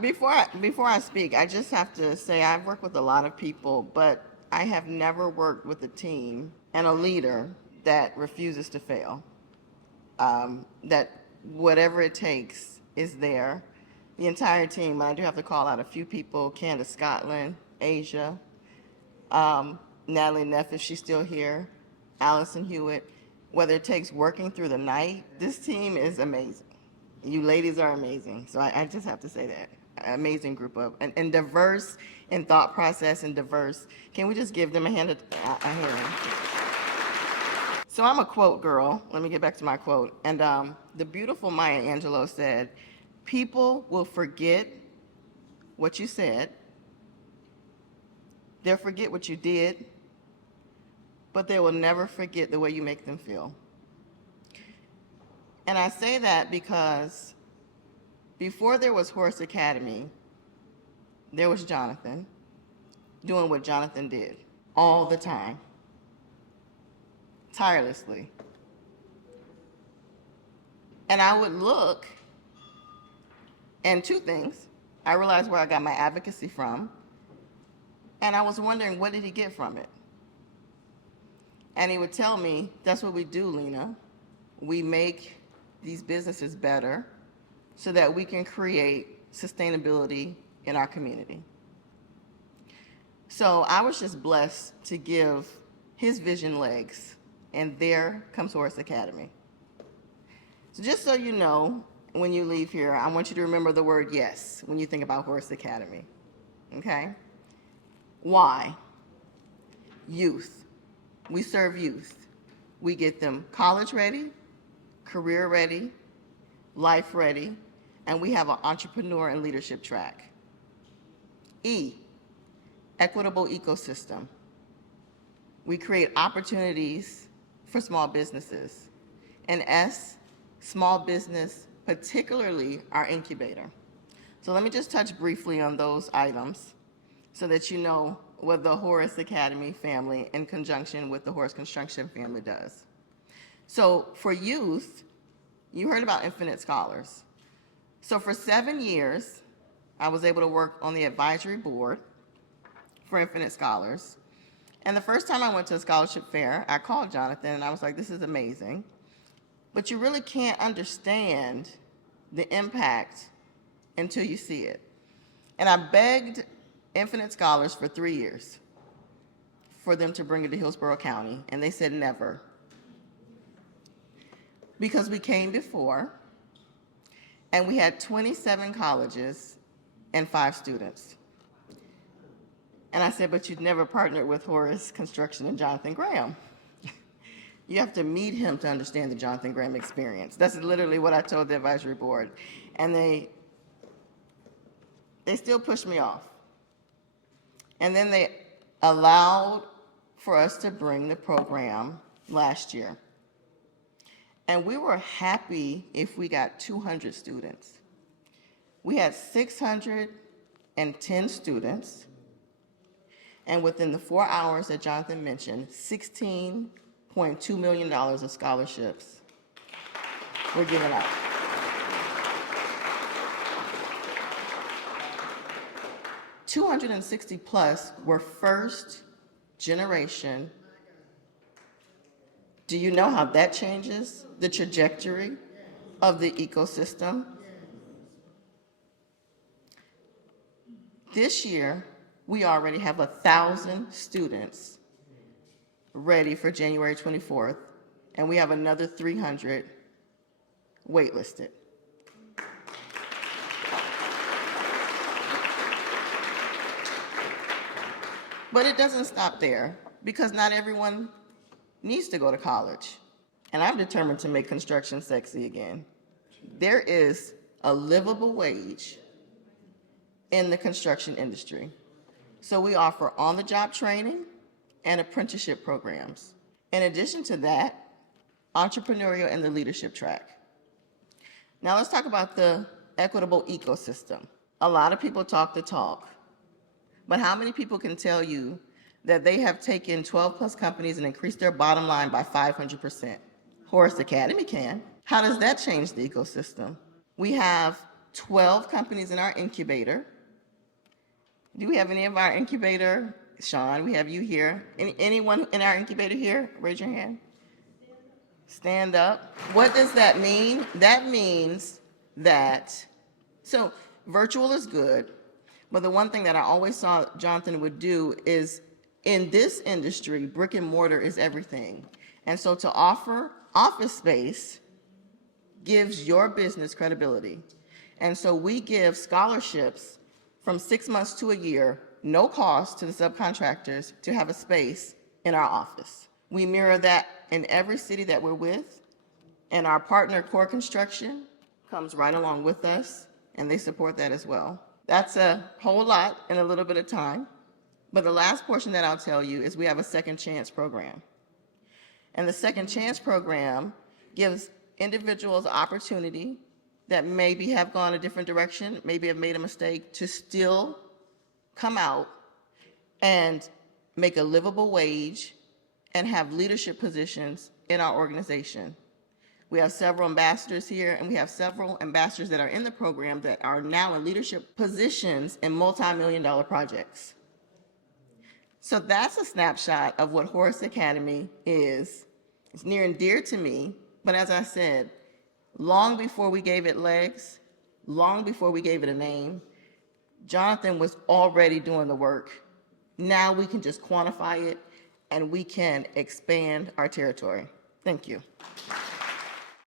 Before I speak, I just have to say I've worked with a lot of people, but I have never worked with a team and a leader that refuses to fail. That whatever it takes is there. The entire team. But I do have to call out a few people: Candace Scotland, Asia, Natalie Neff, if she's still here, Allison Hewitt. Whether it takes working through the night, this team is amazing. You ladies are amazing. So I just have to say that. Amazing group of, and diverse in thought process and diverse. Can we just give them a hand? So I'm a quote girl. Let me get back to my quote. And the beautiful Maya Angelou said, people will forget what you said. They'll forget what you did, but they will never forget the way you make them feel. And I say that because before there was Horace Academy, there was Jonathan doing what Jonathan did all the time, tirelessly. And I would look, and two things. I realized where I got my advocacy from, and I was wondering, what did he get from it? And he would tell me, that's what we do, Lena. We make these businesses better so that we can create sustainability in our community. So I was just blessed to give his vision legs, and there comes Horace Academy. So just so you know, when you leave here, I want you to remember the word yes when you think about Horace Academy, okay? Why? Youth. We serve youth. We get them college ready, career ready, life ready, and we have an entrepreneur and leadership track. E, equitable ecosystem. We create opportunities for small businesses. And S, small business, particularly our incubator. So let me just touch briefly on those items so that you know what the Horace Academy family in conjunction with the Horace Construction family does. So for youth, you heard about Infinite Scholars. So for 7 years, I was able to work on the advisory board for Infinite Scholars. And the first time I went to a scholarship fair, I called Jonathan and I was like, this is amazing. But you really can't understand the impact until you see it. And I begged Infinite Scholars for 3 years for them to bring it to Hillsborough County, and they said never. Because we came before, and we had 27 colleges and 5 students. And I said, but you'd never partnered with Horace Construction and Jonathan Graham. You have to meet him to understand the Jonathan Graham experience. That's literally what I told the advisory board. And they still pushed me off. And then they allowed for us to bring the program last year. And we were happy if we got 200 students. We had 610 students. And within the 4 hours that Jonathan mentioned, $16.2 million of scholarships were given out. $260 plus were first generation. Do you know how that changes the trajectory of the ecosystem? This year, we already have 1,000 students ready for January 24th, and we have another 300 waitlisted. But it doesn't stop there, because not everyone needs to go to college. And I'm determined to make construction sexy again. There is a livable wage in the construction industry. So we offer on-the-job training and apprenticeship programs. In addition to that, entrepreneurial and the leadership track. Now let's talk about the equitable ecosystem. A lot of people talk the talk, but how many people can tell you that they have taken 12 plus companies and increased their bottom line by 500%? Horace Academy can. How does that change the ecosystem? We have 12 companies in our incubator. Do we have any of our incubator? Sean, we have you here. Anyone in our incubator here? Raise your hand. Stand up. What does that mean? That means that, so virtual is good, but the one thing that I always saw Jonathan would do is, in this industry, brick and mortar is everything. And so to offer office space gives your business credibility. And so we give scholarships from 6 months to a year, no cost to the subcontractors to have a space in our office. We mirror that in every city that we're with, and our partner Core Construction comes right along with us, and they support that as well. That's a whole lot in a little bit of time, but the last portion that I'll tell you is we have a second chance program. And the second chance program gives individuals opportunity that maybe have gone a different direction, maybe have made a mistake, to still come out and make a livable wage and have leadership positions in our organization. We have several ambassadors here, and we have several ambassadors that are in the program that are now in leadership positions in multi-million-dollar projects. So that's a snapshot of what Horace Academy is. It's near and dear to me, but as I said, long before we gave it legs, long before we gave it a name, Jonathan was already doing the work. Now we can just quantify it, and we can expand our territory. Thank you.